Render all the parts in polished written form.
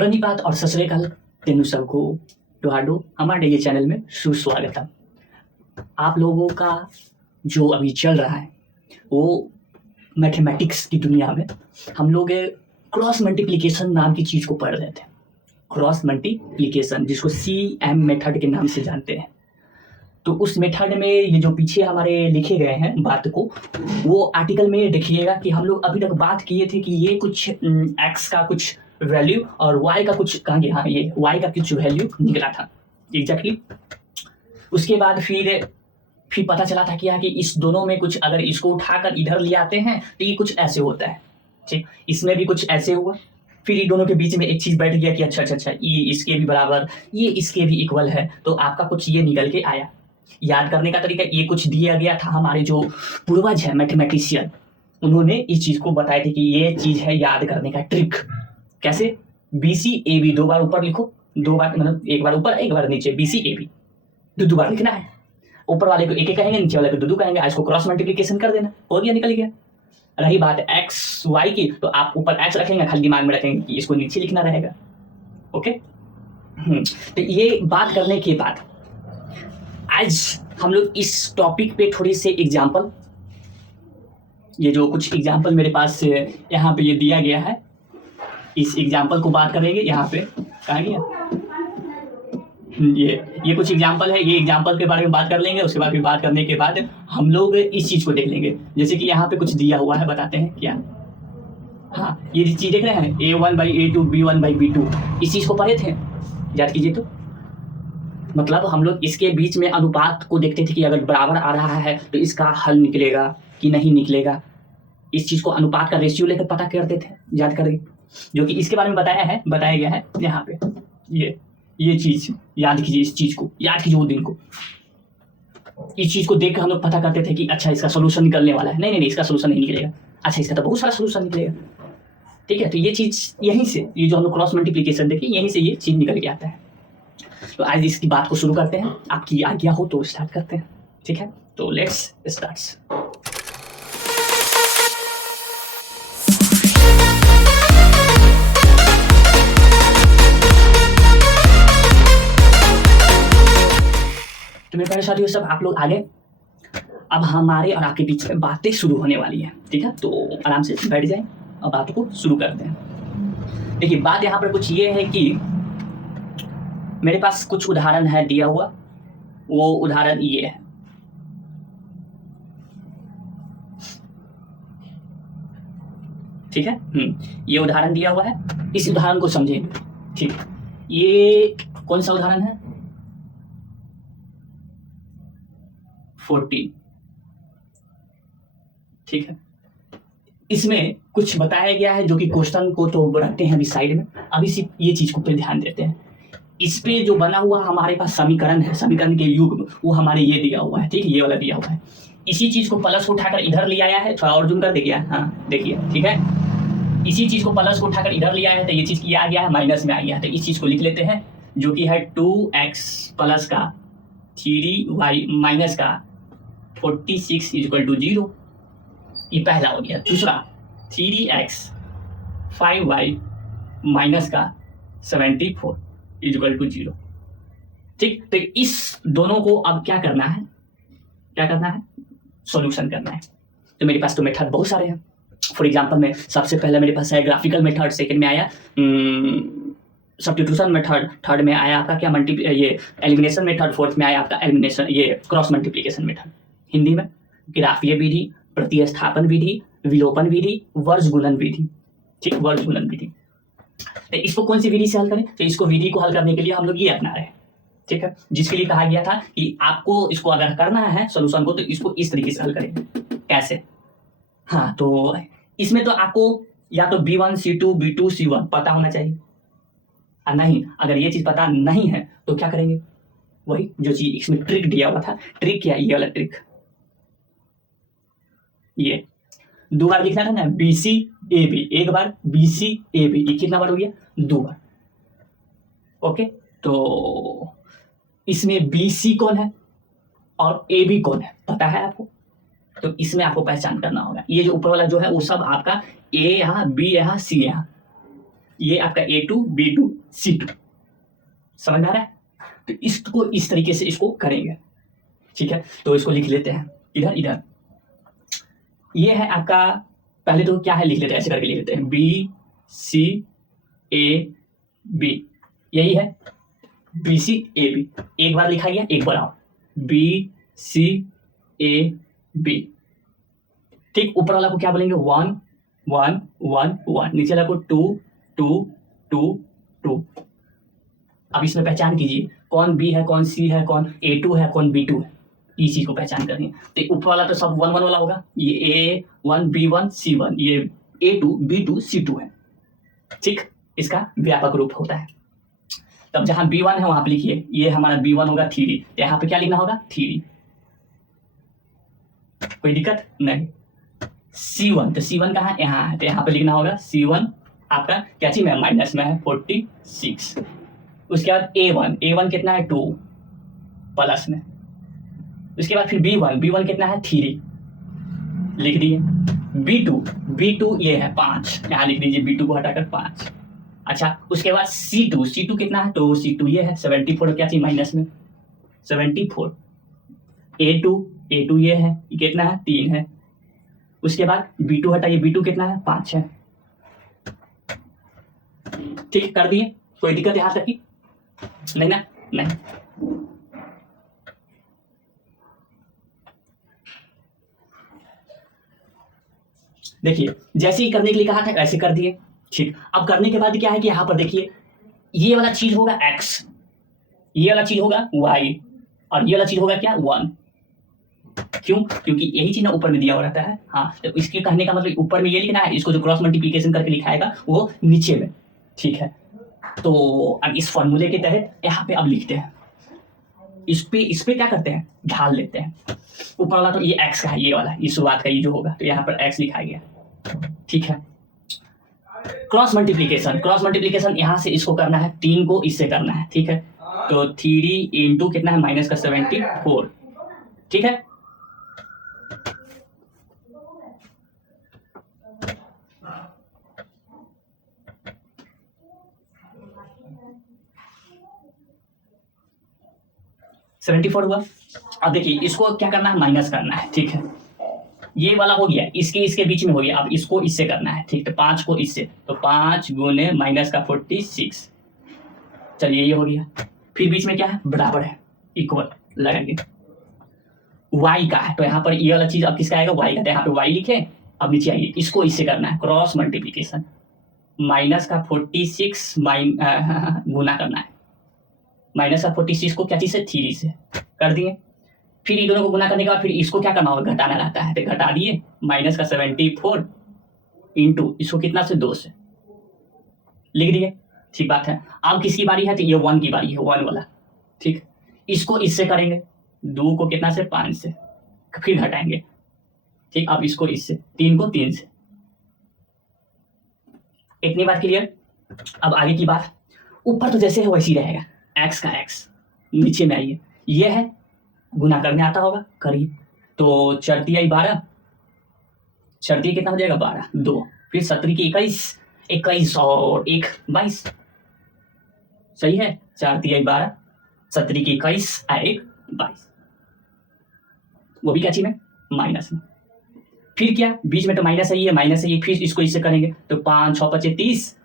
प्रणिपात और सत श्री अकाल तेनु सबको डोहाडो हमारे ये चैनल में सुस्वागतम। आप लोगों का जो अभी चल रहा है वो मैथमेटिक्स की दुनिया में हम लोग क्रॉस मल्टीप्लिकेशन नाम की चीज़ को पढ़ रहे थे। क्रॉस मल्टीप्लिकेशन जिसको CM मेथड के नाम से जानते हैं। तो उस मेथड में ये जो पीछे हमारे लिखे गए हैं बात को, वो आर्टिकल में देखिएगा कि हम लोग अभी तक बात किए थे कि ये कुछ x का कुछ वैल्यू और y का कुछ कहाँ गया, हाँ ये y का कुछ वैल्यू निकला था एग्जैक्टली। उसके बाद फिर पता चला था कि इस दोनों में कुछ, अगर इसको उठाकर इधर ले आते हैं तो ये कुछ ऐसे होता है, ठीक। इसमें भी कुछ ऐसे हुआ, फिर ये दोनों के बीच में एक चीज़ बैठ गया कि अच्छा ये इसके भी बराबर, ये इसके भी इक्वल है, तो आपका कुछ ये निकल के आया। याद करने का तरीका ये कुछ दिया गया था, हमारे जो पूर्वज है मैथमेटिशियन, उन्होंने इस चीज़ को बताया था कि ये चीज़ है याद करने का ट्रिक। कैसे? BCAB दो बार ऊपर लिखो, दो बार मतलब एक बार ऊपर एक बार नीचे, BCAB दो बार लिखना है। ऊपर वाले को एक कहेंगे, नीचे वाले को दो कहेंगे, इसको क्रॉस मल्टीप्लिकेशन कर देना, हो गया, निकल गया। रही बात एक्स वाई की, तो आप ऊपर एक्स रखेंगे, खाली दिमाग में रखेंगे कि इसको नीचे लिखना रहेगा। ओके, तो ये बात करने के बाद आज हम लोग इस टॉपिक पे थोड़ी से एग्जाम्पल, ये जो कुछ एग्जाम्पल मेरे पास यहाँ पे ये दिया गया है, इस एग्जाम्पल को बात करेंगे। यहाँ पे कहाँ गया, ये कुछ एग्जाम्पल है, ये एग्जाम्पल के बारे में बात कर लेंगे। उसके बाद फिर बात करने के बाद हम लोग इस चीज़ को देख लेंगे। जैसे कि यहाँ पे कुछ दिया हुआ है, बताते हैं क्या। हाँ, ये चीज़ देख रहे हैं, A1/A2 B1/B2, इस चीज़ को पढ़े थे, याद कीजिए। तो मतलब हम लोग इसके बीच में अनुपात को देखते थे कि अगर बराबर आ रहा है तो इसका हल निकलेगा कि नहीं निकलेगा। इस चीज़ को अनुपात का रेशियो लेकर पता करते थे, याद करें, जो कि इसके बारे में बताया गया है यहाँ पे। ये चीज़ याद कीजिए, इस चीज़ को याद कीजिए, वो दिन को इस चीज़ को देख कर हम लोग पता करते थे कि अच्छा इसका सोल्यूशन निकलने वाला है। नहीं, इसका सोल्यूशन नहीं निकलेगा। अच्छा, इसका तो बहुत सारा सोल्यूशन निकलेगा, ठीक है। तो ये चीज़ यहीं से, ये जो हम लोग क्रॉस मल्टीप्लिकेशन देखिए, यहीं से ये चीज़ निकल के आता है। तो आज इसकी बात को शुरू करते हैं, आपकी आज्ञा हो तो स्टार्ट करते हैं, ठीक है। तो लेट्स स्टार्ट। तो मेरे प्यारे साथियों, सब आप लोग आगे, अब हमारे और आपके बीच में बातें शुरू होने वाली है, ठीक है। तो आराम से बैठ जाएं और बातों को शुरू करते हैं। देखिए, बात यहाँ पर कुछ ये है कि मेरे पास कुछ उदाहरण है दिया हुआ, वो उदाहरण ये है, ठीक है। ये उदाहरण दिया हुआ है, इस उदाहरण को समझेंगे, ठीक। ये कौन सा उदाहरण है? 14, ठीक है। इसमें कुछ बताया गया है, जो कि क्वेश्चन को तो रखते हैं अभी साइड में, अभी सिर्फ ये चीज को पे ध्यान देते हैं। इस पे जो बना हुआ हमारे पास समीकरण है, समीकरण के युग, वो हमारे ये दिया हुआ है, ठीक है, ये वाला दिया हुआ है। इसी चीज को प्लस को उठाकर इधर ले आया है, थोड़ा और जूम कर देखिए, हाँ देखिए, ठीक है। इसी चीज को प्लस को उठाकर इधर ले आया है, तो ये चीज किया गया है, माइनस में आ गया है। तो इस चीज को लिख लेते हैं, जो कि है 2x प्लस का 3y माइनस का 46 = 0। ये पहला हो गया। दूसरा 3x 5y माइनस का 74 = 0, ठीक। तो इस दोनों को अब क्या करना है, सॉल्यूशन करना है। तो मेरे पास तो मेथड बहुत सारे हैं। फॉर एग्जांपल में सबसे पहले मेरे पास है ग्राफिकल मेथड, सेकंड में आया सब्स्टिट्यूशन मेथड, थर्ड में आया आपका क्या ये एलिमिनेशन मेथड, फोर्थ में आया आपका एलिमिनेशन ये क्रॉस मल्टीप्लिकेशन मेथड। हिंदी में ग्राफीय विधि, प्रतिस्थापन विधि, विलोपन विधि, वर्ज गुणन विधि, ठीक, वर्ज गुणन विधि। तो इसको कौन सी विधि से हल करें? तो इसको विधि को हल करने के लिए हम लोग ये अपना रहे हैं, ठीक है, जिसके लिए कहा गया था कि आपको इसको अगर करना है सोल्यूशन को, तो इसको इस तरीके से हल करें। कैसे? हाँ, तो इसमें तो आपको या तो B1 C2 B2 C1 पता होना चाहिए, और नहीं, अगर ये चीज पता नहीं है तो क्या करेंगे, वही जो चीज इसमें ट्रिक दिया हुआ था। ट्रिक क्या है? ये वाला ट्रिक, ये दो बार लिखना था ना, BCAB, एक बार BCAB, ये कितना बार हो गया? 2 बार। ओके, तो इसमें BC कौन है और AB कौन है पता है आपको? तो इसमें आपको पहचान करना होगा। ये जो ऊपर वाला जो है वो सब आपका A यहाँ, B यहाँ, C यहाँ, ये आपका A2 B2 C2, समझ में आ रहा है? तो इसको इस तरीके से इसको करेंगे, ठीक है। तो इसको लिख लेते हैं इधर इधर। ये है आपका, पहले तो क्या है लिख लेते हैं, ऐसे करके लिख लेते हैं BCAB, यही है BCAB। एक बार लिखा गया, एक बार आओ BCAB, ठीक। ऊपर वाला को क्या बोलेंगे 1 1 1 1, नीचे वाला को 2 2 2 2। अब इसमें पहचान कीजिए कौन B है, कौन C है, कौन A2 है, कौन B2 है, इस चीज को पहचान करनी है। तो ऊपर वाला तो सब 1 1 वाला होगा, ये A1 B1 C1, ये A2 B2 C2 है, ठीक। इसका व्यापक रूप होता है। तब जहां B1 है वहां पे लिखिए, ये हमारा B1 होगा 3, तो यहाँ पे क्या लिखना होगा 3, कोई दिक्कत नहीं। C1, तो C1 कहाँ है, यहाँ है, तो यहाँ पे लिखना होगा C1 आपका क्या चीज में माइनस में है 46। उसके बाद A1 कितना है 2 प्लस में। उसके बाद फिर B1 कितना है 3, लिख दिए। B2 ये है 5, यहाँ लिख दीजिए B2 को हटाकर 5। अच्छा, उसके बाद C2 कितना है, तो C2 ये है 74, क्या चीज माइनस में 74। A2 ये है, ये कितना है 3 है। उसके बाद B2 हटाइए, B2 कितना है 5 है, ठीक कर दिए। कोई दिक्कत यहां तक की नहीं ना, नहीं। देखिए जैसे ही करने के लिए कहा था ऐसे कर दिए, ठीक। अब करने के बाद क्या है कि यहां पर देखिए ये वाला चीज होगा x, ये वाला चीज होगा y, और ये वाला चीज होगा क्या 1। क्यों? क्योंकि यही चीज ना ऊपर में दिया हुआ रहता है। हाँ, तो इसके कहने का मतलब ऊपर में ये लिखना है, इसको जो क्रॉस मल्टीप्लिकेशन करके लिखाएगा वो नीचे में, ठीक है। तो अब इस फॉर्मूले के तहत यहाँ पे अब लिखते हैं, इस पे क्या करते हैं, ढाल लेते हैं। ऊपर वाला तो ये x का है, ये वाला, ये शुरुआत का ये जो होगा, तो यहाँ पर x लिखा गया, ठीक है। क्रॉस मल्टीप्लिकेशन यहाँ से इसको करना है, 3 को इससे करना है, ठीक है। तो 3 इंटू कितना है माइनस का 74, ठीक है। $74 हुआ। अब देखिए इसको क्या करना है, माइनस करना है, ठीक है। ये वाला हो गया, इसके बीच में हो गया, अब इसको इससे करना है, ठीक। तो 5 को इससे, तो 5 गुने माइनस का 46, चलिए ये हो गया। फिर बीच में क्या है, बराबर है, इक्वल लगाएंगे। y का है, तो यहाँ पर ये वाला चीज अब किसका आएगा, y का, तो यहाँ पे y लिखे। अब नीचे आइए, इसको इससे करना है, क्रॉस मल्टीप्लिकेशन, माइनस का 46 गुना करना है, माइनस का 46 को क्या चीज से 3 से कर दिए। फिर इन दोनों को गुना करने के बाद फिर इसको क्या करना होगा, घटाना रहता है, तो घटा दिए। माइनस का 74 इंटू इसको कितना से 2 से लिख दिए, ठीक बात है। अब किसकी बारी है, तो ये 1 की बारी है, 1 वाला, ठीक। इसको इससे करेंगे, 2 को कितना से 5 से, फिर घटाएंगे, ठीक। अब इसको इससे, 3 को 3 से, इतनी बात क्लियर। अब आगे की बात, ऊपर तो जैसे है वैसी रहेगा, x का x, नीचे में आइए, ये है गुना करने आता होगा, करिए। तो 4 तिया 12, 4 तिया कितना हो जाएगा 12, 2, फिर 17 की 21 और 1 22, सही है। 4 तिया 12, 17 की 21 और 1 22, वो भी क्या चीज में माइनस में। फिर क्या, बीच में तो माइनस है, ये माइनस है, ये फिर इसको इससे करेंगे, तो 5 6 25 30,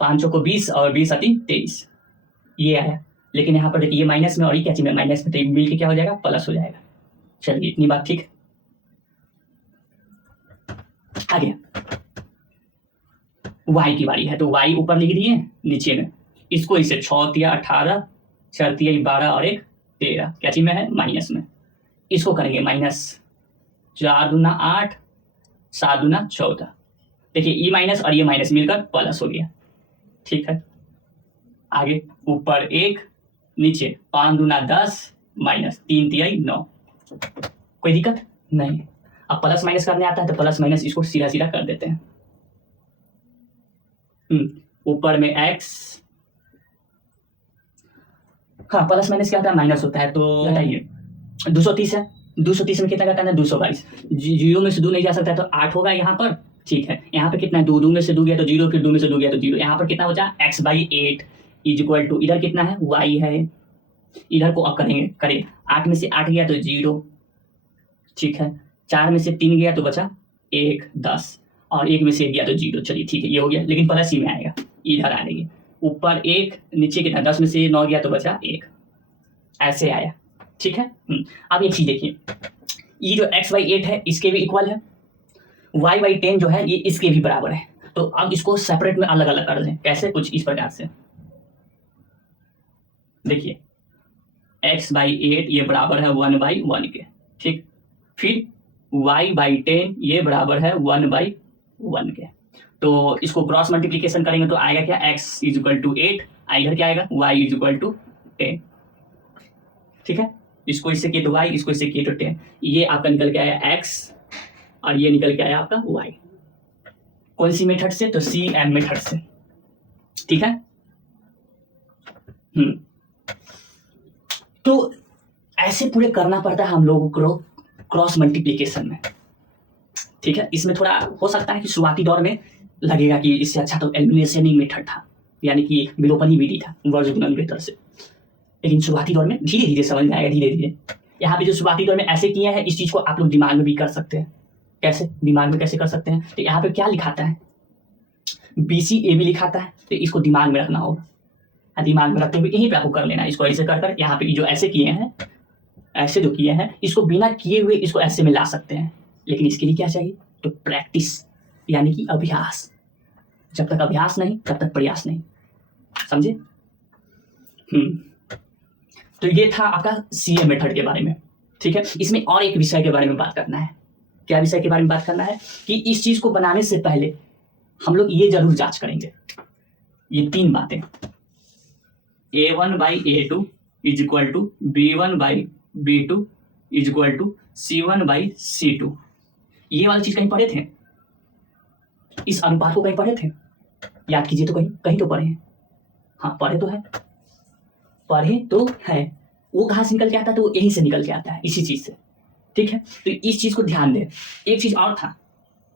5 को 20 और 20 3 23, ये आया। लेकिन यहाँ पर देखिए ये माइनस में और ये क्या चीज में माइनस में, तो मिल के क्या हो जाएगा, प्लस हो जाएगा। चलिए इतनी बात ठीक। आ गया, y की बारी है, तो y ऊपर लिख दिए, नीचे में इसको इसे 6 तिया 18, 4 तिया 12 और 1 13, क्या चीज में है, माइनस में। इसको करेंगे माइनस, 4 दूना 8, 7 दूना 14, देखिए ये माइनस और ये माइनस मिलकर प्लस हो गया, ठीक है। आगे ऊपर 1, नीचे 5 दूना 10, माइनस 3 तिया 9, कोई दिक्कत नहीं। अब प्लस माइनस करने आता है तो प्लस माइनस इसको सीधा सीधा कर देते हैं। ऊपर में x, हाँ प्लस माइनस क्या होता है, माइनस होता है, तो घटाइए। 230 है, 230 में कितना घटाना है, 222, जीरो में से 2 नहीं जा सकता है, तो 8 होगा यहाँ पर, ठीक है, यहाँ पे कितना है, 2 में से 2 गया तो 0, फिर 2 में से 2 गया तो 0। यहाँ पर कितना बचा, x/8 इज इक्वल टू, इधर कितना है, y है, इधर को अब करें 8 में से 8 गया तो 0, ठीक है, 4 में से 3 गया तो बचा 1, 10, और 1 में से 1 गया तो 0। चलिए ठीक है, ये हो गया, लेकिन प्लस ही में आएगा, इधर आ रही है, ऊपर 1, नीचे कितना, 10 में से 9 गया तो बचा 1, ऐसे आया, ठीक है। अब एक चीज देखिए, ये जो x/8 है इसके भी इक्वल है, y/10 जो है ये इसके भी बराबर है। तो अब इसको सेपरेट में अलग अलग कर लें, कैसे, कुछ इस प्रकार से देखिए, x/8 ये बराबर है 1/1 के, ठीक, फिर y/10 ये बराबर है 1/1 के। तो इसको क्रॉस मल्टीप्लीकेशन करेंगे तो आएगा क्या, x इज इक्वल टू 8, इधर क्या आएगा, y इज इक्वल टू 10, ठीक है। इसको इससे किए तो y, इसको इससे किए तो 10, ये आपका निकल के आया x और ये निकल के आया आपका y। कौन सी मेथड से, तो CM मेथड से, ठीक है। तो ऐसे पूरे करना पड़ता है हम लोगों को क्रॉस मल्टीप्लीकेशन में, ठीक है। इसमें थोड़ा हो सकता है कि शुरुआती दौर में लगेगा कि इससे अच्छा तो एलिमिनेशन मेथड था, यानी कि विलोपन विधि था वर्ग गुणन मेथड से, लेकिन शुरुआती दौर में धीरे धीरे समझ में आएगा, धीरे धीरे। यहाँ पे जो शुरुआती दौर में ऐसे किए हैं, इस चीज को आप लोग दिमाग में भी कर सकते हैं। कैसे, दिमाग में कैसे कर सकते हैं, तो यहाँ पे क्या लिखाता है, BCAB लिखाता है, तो इसको दिमाग में रखना होगा, दिमाग में रखते हुए यहीं पे आपको कर लेना है। इसको ऐसे कर यहाँ पे जो ऐसे किए हैं, ऐसे जो किए हैं, इसको बिना किए हुए इसको ऐसे में ला सकते हैं, लेकिन इसके लिए क्या चाहिए, तो प्रैक्टिस, यानी कि अभ्यास। जब तक अभ्यास नहीं तब तक प्रयास नहीं, समझे। तो ये था आपका CM मेथड के बारे में, ठीक है। इसमें और एक विषय के बारे में बात करना है। क्या विषय के बारे में बात करना है, कि इस चीज को बनाने से पहले हम लोग ये जरूर जांच करेंगे, ये 3 बातें, A1/A2 is equal to B1/B2 is equal to C1/C2। ये वाली चीज कहीं पढ़े थे, इस अनुपात को कहीं पढ़े थे, याद कीजिए तो कहीं तो पढ़े हैं, हाँ पढ़े तो है, वो कहाँ से निकल के आता है, तो वो यहीं से निकल के आता है, इसी चीज से, ठीक है। तो इस चीज को ध्यान दें। एक चीज और था,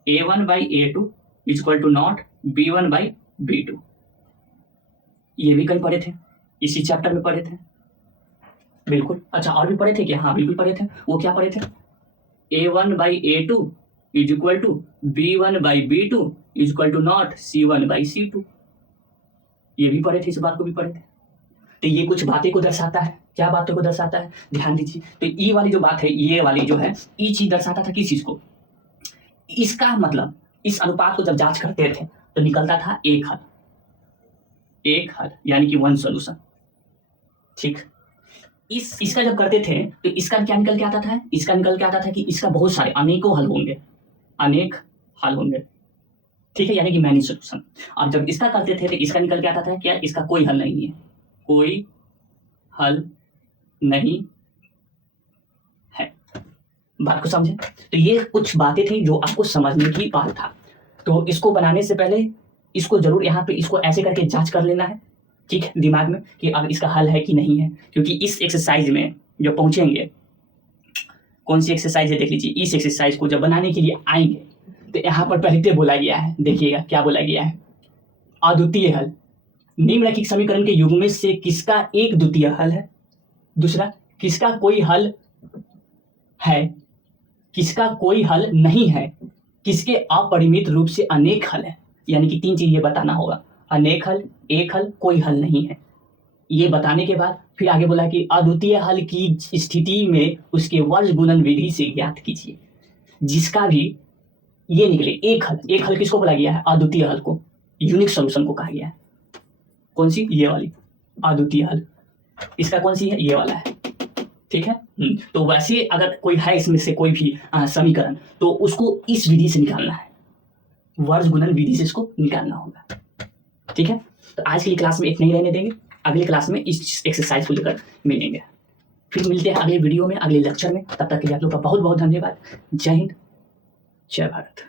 A1/A2 is equal to not B1/B2, ये भी कहीं पढ़े थे, इसी चैप्टर में पढ़े थे, बिल्कुल। अच्छा, और भी पढ़े थे क्या, हाँ बिल्कुल पढ़े थे। वो क्या पढ़े थे, A1/A2 is equal to B1/B2 is equal to not C1/C2, ये भी पढ़े थे, इस बात को भी पढ़े थे। तो ये कुछ बातें को दर्शाता है, क्या बातों को दर्शाता है, ध्यान दीजिए। तो ये वाली जो बात है, ये वाली जो है, ये चीज दर्शाता था किस चीज को, इसका मतलब इस अनुपात को जब जांच करते थे तो निकलता था एक हल, यानी कि 1 सॉल्यूशन, ठीक। इसका जब करते थे तो इसका क्या निकल के आता था, इसका निकल के आता था कि इसका बहुत सारे अनेक हल होंगे, ठीक है, यानी कि मैनी सॉल्यूशन। और जब इसका करते थे तो इसका निकल के आता था क्या, इसका कोई हल नहीं है, कोई हल नहीं है। बात को समझे। तो ये कुछ बातें थी जो आपको समझने की बात था। तो इसको बनाने से पहले इसको जरूर यहाँ पे इसको ऐसे करके जांच कर लेना है, ठीक है, दिमाग में, कि अब इसका हल है कि नहीं है। क्योंकि इस एक्सरसाइज में जो पहुंचेंगे, कौन सी एक्सरसाइज है देख लीजिए, इस एक्सरसाइज को जब बनाने के लिए आएंगे तो यहाँ पर पहले बोला गया है, देखिएगा क्या बोला गया है, अद्वितीय हल, निम्नलिखित समीकरण के युग्म से किसका एक द्वितीय हल है, दूसरा किसका कोई हल है, किसका कोई हल नहीं है, किसके अपरिमित रूप से अनेक हल है। यानी कि 3 चीज ये बताना होगा, अनेक हल, एक हल, कोई हल नहीं है। ये बताने के बाद फिर आगे बोला कि अद्वितीय हल की स्थिति में उसके वर्ग गुणन विधि से ज्ञात कीजिए, जिसका भी ये निकले एक हल किसको बोला गया है, अद्वितीय हल को, यूनिक सॉल्यूशन को कहा गया है। कौन सी, ये वाली अद्वितीय हल, इसका कौन सी है, ये वाला है, ठीक है। तो वैसे अगर कोई है इसमें से कोई भी समीकरण, तो उसको इस विधि से निकालना है, वर्ग गुणन विधि से इसको निकालना होगा, ठीक है। तो आज की क्लास में इतना ही रहने देंगे, अगली क्लास में इस एक्सरसाइज को लेकर मिलेंगे। फिर मिलते हैं अगले वीडियो में, अगले लेक्चर में। तब तक के लिए आप लोग का बहुत बहुत धन्यवाद। जय हिंद, जय भारत।